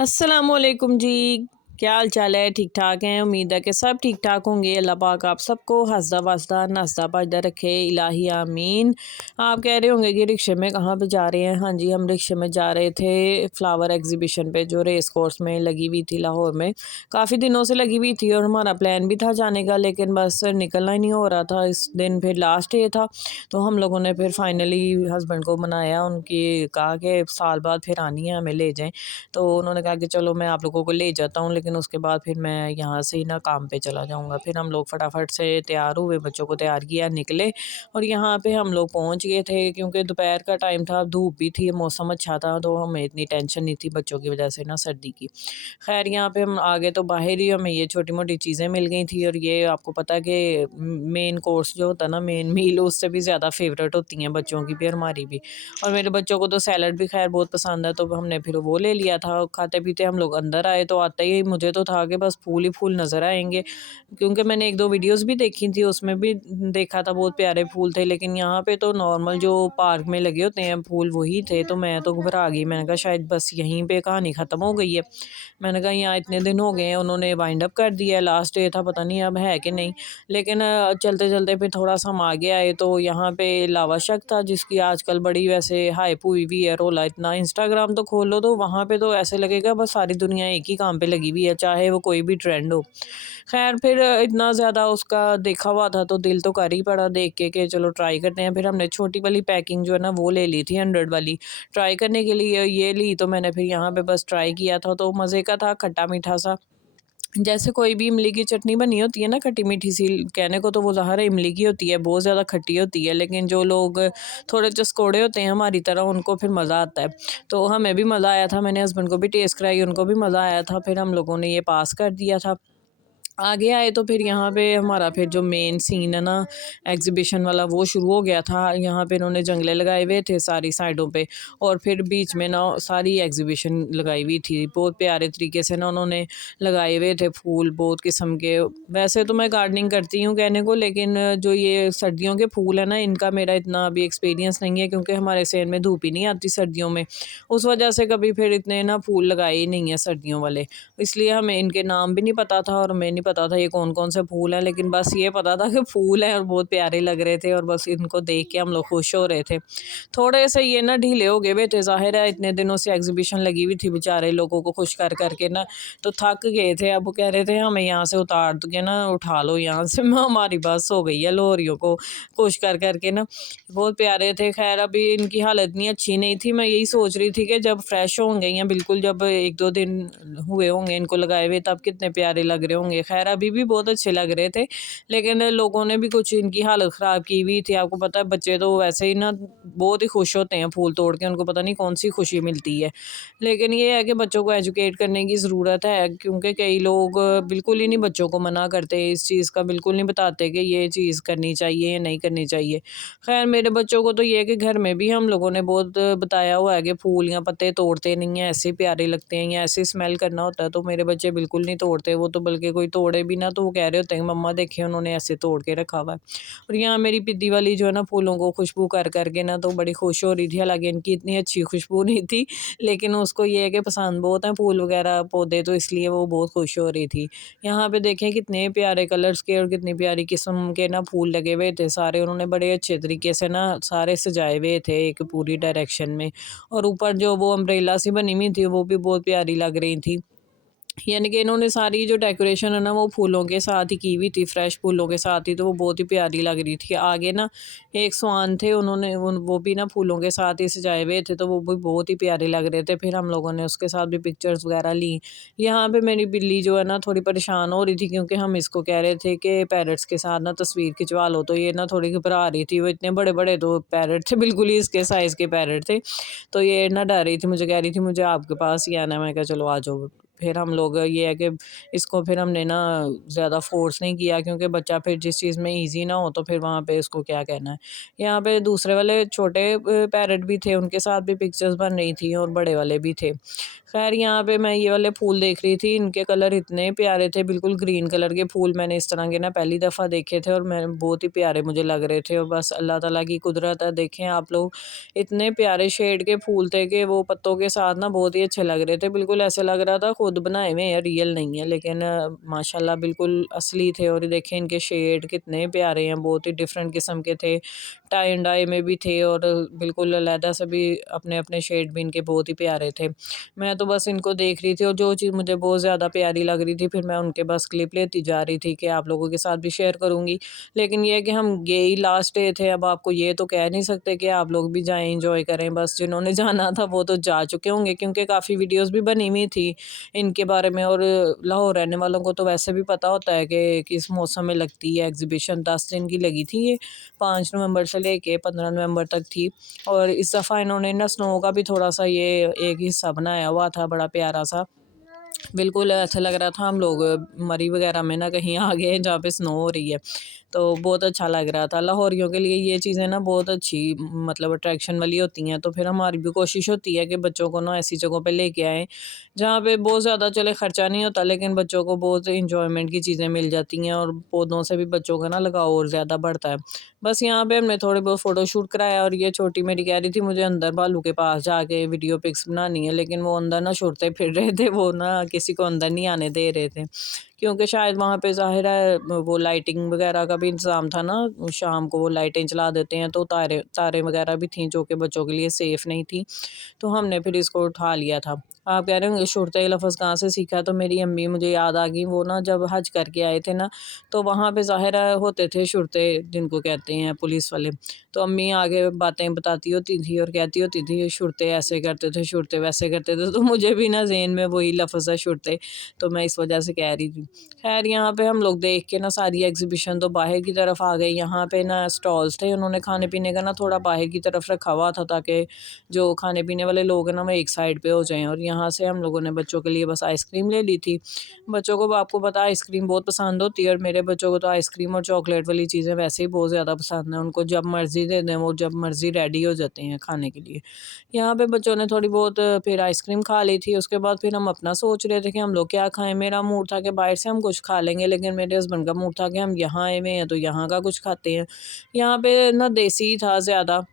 अस्सलामुअलैकुम जी। क्या हाल चाल है? ठीक ठाक हैं? उम्मीद है कि सब ठीक ठाक होंगे। अल्लाह पाक आप सबको हंसदा वसदा नाश्ता बाजदा रखे, इलाही आमीन। आप कह रहे होंगे कि रिक्शे में कहाँ पे जा रहे हैं? हाँ जी, हम रिक्शे में जा रहे थे फ्लावर एग्जीबिशन पे जो रेस कोर्स में लगी हुई थी लाहौर में। काफ़ी दिनों से लगी हुई थी और हमारा प्लान भी था जाने का, लेकिन बस निकलना ही नहीं हो रहा था। इस दिन फिर लास्ट डे था, तो हम लोगों ने फिर फाइनली हस्बैंड को मनाया, उनकी कहा कि साल बाद फिर आनी है, हमें ले जाएं। तो उन्होंने कहा कि चलो मैं आप लोगों को ले जाता हूँ, लेकिन उसके बाद फिर मैं यहाँ से ही ना काम पे चला जाऊँगा। फिर हम लोग फटाफट से तैयार हुए, बच्चों को तैयार किया, निकले और यहाँ पे हम लोग पहुँच गए थे क्योंकि दोपहर का टाइम था, धूप भी थी, मौसम अच्छा था, तो हमें इतनी टेंशन नहीं थी बच्चों की वजह से ना सर्दी की। खैर यहाँ पे हम आगे तो बाहर ही हमें ये छोटी मोटी चीज़ें मिल गई थी और ये आपको पता है कि मेन कोर्स जो होता है ना, मेन मील, उससे भी ज़्यादा फेवरेट होती हैं बच्चों की भी और हमारी भी। और मेरे बच्चों को तो सैलड भी खैर बहुत पसंद है, तो हमने फिर वो ले लिया था। खाते पीते हम लोग अंदर आए तो आते ही मुझे तो था कि बस फूल ही फूल नज़र आएंगे, क्योंकि मैंने एक दो वीडियोस भी देखी थी, उसमें भी देखा था बहुत प्यारे फूल थे, लेकिन यहाँ पे तो नॉर्मल जो पार्क में लगे होते हैं फूल वही थे। तो मैं तो घबरा गई, मैंने कहा शायद बस यहीं पे कहानी ख़त्म हो गई है। मैंने कहा यहाँ इतने दिन हो गए हैं, उन्होंने वाइंड अप कर दिया है, लास्ट डे था, पता नहीं अब है कि नहीं। लेकिन चलते चलते फिर थोड़ा सा हम आगे आए तो यहाँ पे लावा शक था, जिसकी आजकल बड़ी वैसे हाइप हुई हुई है, रोला इतना। इंस्टाग्राम तो खोल लो तो वहाँ पे तो ऐसे लगेगा बस सारी दुनिया एक ही काम पे लगी हुई है, चाहे वो कोई भी ट्रेंड हो। खैर फिर इतना ज़्यादा उसका देखा हुआ था तो दिल तो कर ही पड़ा देख के कि चलो ट्राई करते हैं। फिर हमने छोटी वाली पैकिंग जो है ना वो ले ली थी, 100 वाली, ट्राई करने के लिए ये ली। तो मैंने फिर यहाँ पे बस ट्राई किया था, तो मज़े का था, खट्टा मीठा सा, जैसे कोई भी इमली की चटनी बनी होती है ना, खट्टी मीठी सी। कहने को तो वो ज़ाहिर है इमली की होती है, बहुत ज़्यादा खट्टी होती है, लेकिन जो लोग थोड़े चस्कोड़े होते हैं हमारी तरह, उनको फिर मज़ा आता है। तो हमें भी मज़ा आया था, मैंने हस्बैंड को भी टेस्ट कराई, उनको भी मज़ा आया था। फिर हम लोगों ने ये पास कर दिया था। आगे आए तो फिर यहाँ पे हमारा फिर जो मेन सीन है ना एग्जीबिशन वाला, वो शुरू हो गया था। यहाँ पे इन्होंने जंगले लगाए हुए थे सारी साइडों पे, और फिर बीच में ना सारी एग्जीबिशन लगाई हुई थी, बहुत प्यारे तरीके से ना उन्होंने लगाए हुए थे फूल बहुत किस्म के। वैसे तो मैं गार्डनिंग करती हूँ कहने को, लेकिन जो ये सर्दियों के फूल है ना, इनका मेरा इतना अभी एक्सपीरियंस नहीं है, क्योंकि हमारे शहर में धूप ही नहीं आती सर्दियों में। उस वजह से कभी फिर इतने ना फूल लगाए ही नहीं है सर्दियों वाले, इसलिए हमें इनके नाम भी नहीं पता था और हमें नहीं पता था ये कौन कौन से फूल हैं। लेकिन बस ये पता था कि फूल हैं और बहुत प्यारे लग रहे थे, और बस इनको देख के हम लोग खुश हो रहे थे। थोड़े से ये ना ढीले हो गए हुए थे, ज़ाहिर है इतने दिनों से एग्जीबिशन लगी हुई थी, बेचारे लोगों को खुश कर करके ना तो थक गए थे। अब वो कह रहे थे हमें यहाँ से उतार के ना उठा लो यहाँ से, हमारी बस हो गई है लोरियों को खुश कर करके ना। बहुत प्यारे थे। खैर अभी इनकी हालत इतनी अच्छी नहीं थी, मैं यही सोच रही थी कि जब फ्रेश होंगे या बिल्कुल जब एक दो दिन हुए होंगे इनको लगाए हुए, तब कितने प्यारे लग रहे होंगे। खैर अभी भी बहुत अच्छे लग रहे थे, लेकिन लोगों ने भी कुछ इनकी हालत ख़राब की हुई थी। आपको पता है बच्चे तो वैसे ही ना बहुत ही खुश होते हैं फूल तोड़ के, उनको पता नहीं कौन सी खुशी मिलती है। लेकिन ये है कि बच्चों को एजुकेट करने की ज़रूरत है, क्योंकि कई लोग बिल्कुल ही नहीं बच्चों को मना करते, इस चीज़ का बिल्कुल नहीं बताते कि ये चीज़ करनी चाहिए या नहीं करनी चाहिए। खैर मेरे बच्चों को तो ये है कि घर में भी हम लोगों ने बहुत बताया हुआ है कि फूल या पत्ते तोड़ते नहीं हैं, ऐसे प्यारे लगते हैं या ऐसे स्मेल करना होता है, तो मेरे बच्चे बिल्कुल नहीं तोड़ते। वो तो बल्कि कोई तोड़े भी ना तो वो कह रहे होते हैं मम्मा देखिए उन्होंने ऐसे तोड़ के रखा हुआ है। और यहाँ मेरी पिद्दी वाली जो है ना फूलों को खुशबू कर करके ना तो बड़ी खुश हो रही थी, हालांकि इनकी इतनी अच्छी खुशबू नहीं थी, लेकिन उसको ये है कि पसंद बहुत है फूल वगैरह पौधे, तो इसलिए वो बहुत खुश हो रही थी। यहाँ पे देखें कितने प्यारे कलर्स के और कितनी प्यारी किस्म के ना फूल लगे हुए थे सारे, उन्होंने बड़े अच्छे तरीके से ना सारे सजाए हुए थे एक पूरी डायरेक्शन में। और ऊपर जो वो अम्ब्रेला सी बनी हुई थी वो भी बहुत प्यारी लग रही थी। यानी कि इन्होंने सारी जो डेकोरेशन है ना वो फूलों के साथ ही की हुई थी, फ्रेश फूलों के साथ ही, तो वो बहुत ही प्यारी लग रही थी। आगे ना एक स्वान थे, उन्होंने वो भी ना फूलों के साथ ही सजाए हुए थे, तो वो भी बहुत ही प्यारे लग रहे थे। फिर हम लोगों ने उसके साथ भी पिक्चर्स वगैरह ली। यहाँ पे मेरी बिल्ली जो है ना थोड़ी परेशान हो रही थी, क्योंकि हम इसको कह रहे थे कि पैरट्स के साथ ना तस्वीर खिंचवा लो, तो ये ना थोड़ी घबरा रही थी। वो इतने बड़े बड़े दो पैरट थे, बिल्कुल ही इसके साइज़ के पैरट थे, तो ये ना डर रही थी, मुझे कह रही थी मुझे आपके पास ही आना है। मैं कहा चलो आ जाओ। फिर हम लोग ये है कि इसको फिर हमने ना ज़्यादा फोर्स नहीं किया, क्योंकि बच्चा फिर जिस चीज़ में ईज़ी ना हो तो फिर वहाँ पे इसको क्या कहना है। यहाँ पे दूसरे वाले छोटे पैरट भी थे, उनके साथ भी पिक्चर्स बन रही थी और बड़े वाले भी थे। खैर यहाँ पे मैं ये वाले फूल देख रही थी, इनके कलर इतने प्यारे थे, बिल्कुल ग्रीन कलर के फूल मैंने इस तरह के ना पहली दफ़ा देखे थे और मैं बहुत ही प्यारे मुझे लग रहे थे। और बस अल्लाह ताला की कुदरत है, देखें आप लोग, इतने प्यारे शेड के फूल थे कि वो पत्तों के साथ ना बहुत ही अच्छे लग रहे थे। बिल्कुल ऐसे लग रहा था खुद बनाए हुए हैं, रियल नहीं है, लेकिन माशाल्लाह बिल्कुल असली थे। और देखें इनके शेड कितने प्यारे हैं, बहुत ही डिफरेंट किस्म के थे, टाई एंड डाई में भी थे और बिल्कुल अलहदा से भी अपने अपने शेड भी इनके बहुत ही प्यारे थे। मैं तो बस इनको देख रही थी और जो चीज़ मुझे बहुत ज़्यादा प्यारी लग रही थी फिर मैं उनके बस क्लिप लेती जा रही थी कि आप लोगों के साथ भी शेयर करूँगी। लेकिन ये है कि हम गए ही लास्ट डे थे, अब आपको ये तो कह नहीं सकते कि आप लोग भी जाएँ एंजॉय करें। बस जिन्होंने जाना था वो तो जा चुके होंगे, क्योंकि काफ़ी वीडियोज़ भी बनी हुई थी इनके बारे में। और लाहौर रहने वालों को तो वैसे भी पता होता है कि किस मौसम में लगती है एग्ज़िबिशन। 10 दिन की लगी थी ये, 5 नवंबर से लेके 15 नवंबर तक थी। और इस दफ़ा इन्होंने ना स्नो का भी थोड़ा-सा ये एक हिस्सा बनाया हुआ था, बड़ा प्यारा-सा। बिल्कुल ऐसा लग रहा था हम लोग मरी वगैरह में ना कहीं आ गए हैं जहाँ पे स्नो हो रही है। तो बहुत अच्छा लग रहा था। लाहौरियों के लिए ये चीज़ें ना बहुत अच्छी मतलब अट्रैक्शन वाली होती हैं। तो फिर हमारी भी कोशिश होती है कि बच्चों को ना ऐसी जगहों पे लेके आएँ, जहाँ पे बहुत ज़्यादा चले खर्चा नहीं होता, लेकिन बच्चों को बहुत एन्जॉयमेंट की चीज़ें मिल जाती हैं और पौधों से भी बच्चों का ना लगाव और ज़्यादा बढ़ता है। बस यहाँ पे हमने थोड़े बहुत फ़ोटोशूट कराया और ये छोटी मेरी कह रही थी मुझे अंदर भालू के पास जाके वीडियो पिक्स बनानी है, लेकिन वो अंदर ना छुड़ते फिर रहे थे, वो ना किसी को अंदर नहीं आने दे रहे थे। क्योंकि शायद वहाँ पे ज़ाहिर है वो लाइटिंग वगैरह का भी इंतज़ाम था ना, शाम को वो लाइटें जला देते हैं, तो तारे तारे वगैरह भी थीं जो कि बच्चों के लिए सेफ़ नहीं थी। तो हमने फिर इसको उठा लिया था। आप कह रहे होंगे शुरते लफ़्ज़ कहाँ से सीखा? तो मेरी अम्मी मुझे याद आ गई, वो ना जब हज करके आए थे ना, तो वहाँ पे ज़ाहिर है होते थे शुरते जिनको कहते हैं पुलिस वाले। तो अम्मी आगे बातें बताती होती थी और कहती होती थी शुरते ऐसे करते थे, शुरते वैसे करते थे। तो मुझे भी ना ज़हन में वही लफ़्ज़ है शुरते, तो मैं इस वजह से कह रही थी। खैर यहाँ पे हम लोग देख के ना सारी एग्ज़िबिशन तो बाहर की तरफ आ गए। यहाँ पे ना स्टॉल्स थे, उन्होंने खाने-पीने का ना थोड़ा बाहर की तरफ रखा हुआ था, ताकि जो खाने-पीने वाले लोग हैं ना वो एक साइड पे हो जाएँ। और यहाँ से हम लोगों ने बच्चों के लिए बस आइसक्रीम ले ली थी। बच्चों को आपको पता है आइसक्रीम बहुत पसंद होती है और मेरे बच्चों को तो आइसक्रीम और चॉकलेट वाली चीज़ें वैसे ही बहुत ज़्यादा पसंद है। उनको जब मर्ज़ी दे दें वो जब मर्ज़ी रेडी हो जाते हैं खाने के लिए। यहाँ पे बच्चों ने थोड़ी बहुत फिर आइसक्रीम खा ली थी, उसके बाद फिर हम अपना सोच रहे थे कि हम लोग क्या खाएँ। मेरा मूड था कि बाहर से हम कुछ खा लेंगे, लेकिन मेरे हस्बैंड का मूड था कि हम यहाँ आए हुए हैं तो यहाँ का कुछ खाते हैं। यहाँ पे ना देसी था ज़्यादा,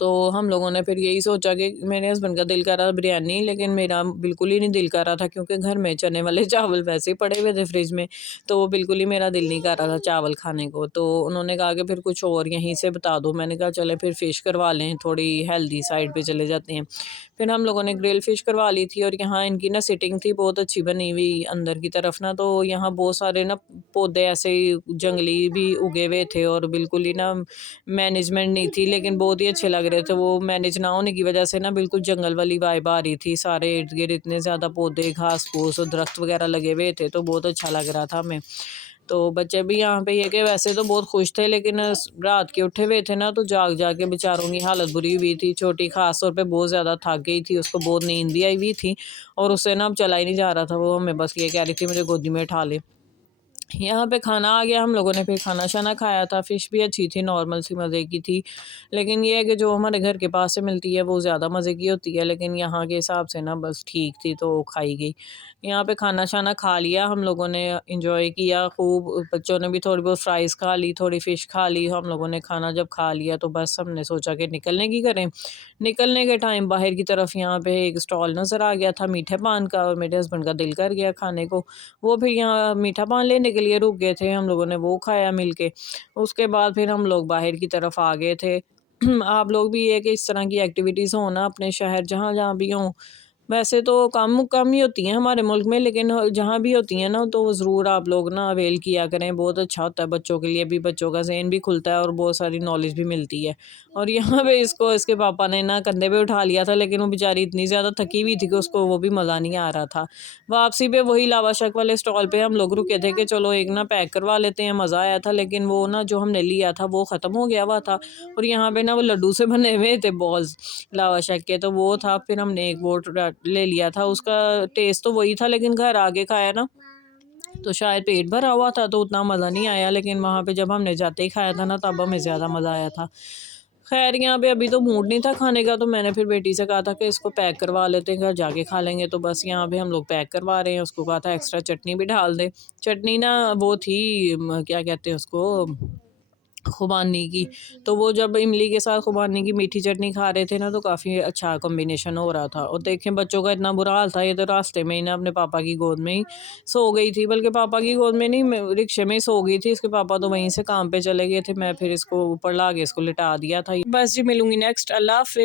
तो हम लोगों ने फिर यही सोचा कि मेरे हस्बैंड का दिल कर रहा था बिरयानी, लेकिन मेरा बिल्कुल ही नहीं दिल कर रहा था, क्योंकि घर में चने वाले चावल वैसे ही पड़े हुए थे फ्रिज में, तो वो बिल्कुल ही मेरा दिल नहीं कर रहा था चावल खाने को। तो उन्होंने कहा कि फिर कुछ और यहीं से बता दो। मैंने कहा चले फिर फ़िश करवा लें, थोड़ी हेल्दी साइड पे चले जाते हैं। फिर हम लोगों ने ग्रिल फ़िश करवा ली थी और यहाँ इनकी ना सिटिंग थी बहुत अच्छी बनी हुई अंदर की तरफ ना, तो यहाँ बहुत सारे ना पौधे ऐसे ही जंगली भी उगे हुए थे और बिल्कुल ही ना मैनेजमेंट नहीं थी, लेकिन बहुत ही अच्छे लग रहे थे। वो मैनेज ना होने की वजह से ना बिल्कुल जंगल वाली वाइब आ रही थी, सारे इर्द गिर्द इतने ज़्यादा पौधे घास फूस और दरख्त वगैरह लगे हुए थे, तो बहुत अच्छा लग रहा था हमें। तो बच्चे भी यहाँ पे ये कि वैसे तो बहुत खुश थे, लेकिन रात के उठे हुए थे ना, तो जाग जाग के बेचारों की हालत बुरी हुई थी। छोटी खास तौर पे बहुत ज़्यादा थक गई थी, उसको बहुत नींद भी आई हुई थी और उससे ना अब चला ही नहीं जा रहा था। वो हमें बस ये कह रही थी मुझे गोदी में उठा ले। यहाँ पे खाना आ गया, हम लोगों ने फिर खाना-शाना खाया था। फ़िश भी अच्छी थी, नॉर्मल सी मज़े की थी। लेकिन ये है कि जो हमारे घर के पास से मिलती है वो ज़्यादा मज़े की होती है, लेकिन यहाँ के हिसाब से ना बस ठीक थी तो खाई गई। यहाँ पे खाना-शाना खा लिया हम लोगों ने, एन्जॉय किया खूब। बच्चों ने भी थोड़ी बहुत फ्राइज़ खा ली, थोड़ी फ़िश खा ली। हम लोगों ने खाना जब खा लिया तो बस हमने सोचा कि निकलने की करें। निकलने के टाइम बाहर की तरफ यहाँ पे एक स्टॉल नज़र आ गया था मीठे पान का, और मेरे हस्बैंड का दिल कर गया खाने को। वो फिर यहाँ मीठा पान लेने के लिए रुक गए थे, हम लोगों ने वो खाया मिल के। उसके बाद फिर हम लोग बाहर की तरफ आ गए थे। आप लोग भी ये कि इस तरह की एक्टिविटीज़ हों ना अपने शहर जहाँ-जहाँ भी हों, वैसे तो कम कम ही होती हैं हमारे मुल्क में, लेकिन जहाँ भी होती हैं ना तो ज़रूर आप लोग ना अवेल किया करें। बहुत अच्छा होता है बच्चों के लिए भी, बच्चों का ज़हन भी खुलता है और बहुत सारी नॉलेज भी मिलती है। और यहाँ पे इसको इसके पापा ने ना कंधे पे उठा लिया था, लेकिन वो बेचारी इतनी ज़्यादा थकी हुई थी कि उसको वो भी मज़ा नहीं आ रहा था। वापसी पे वही लावा शक वाले स्टॉल पे हम लोग रुके थे कि चलो एक ना पैक करवा लेते हैं, मज़ा आया था, लेकिन वो ना जो हमने लिया था वो ख़त्म हो गया हुआ था। और यहाँ पे ना वो लड्डू से बने हुए थे बॉल्स लावा शक के, तो वो था। फिर हमने एक वो ले लिया था। उसका टेस्ट तो वही था, लेकिन घर आके खाया ना तो शायद पेट भरा हुआ था तो उतना मज़ा नहीं आया, लेकिन वहाँ पे जब हमने जाते ही खाया था ना तब हमें ज़्यादा मज़ा आया था। खैर यहाँ पे अभी तो मूड नहीं था खाने का, तो मैंने फिर बेटी से कहा था कि इसको पैक करवा लेते हैं, घर जाके खा लेंगे। तो बस यहाँ पे हम लोग पैक करवा रहे हैं। उसको कहा था एक्स्ट्रा चटनी भी डाल दे। चटनी ना वो थी क्या कहते हैं उसको, खुबानी की। तो वो जब इमली के साथ खुबानी की मीठी चटनी खा रहे थे ना तो काफ़ी अच्छा कॉम्बिनेशन हो रहा था। और देखें बच्चों का इतना बुरा हाल था, ये तो रास्ते में ही ना अपने पापा की गोद में ही सो गई थी, बल्कि पापा की गोद में नहीं, रिक्शे में ही सो गई थी। इसके पापा तो वहीं से काम पे चले गए थे, मैं फिर इसको ऊपर ला के इसको लिटा दिया था। बस जी, मिलूंगी नेक्स्ट। अल्लाह हाफिज़।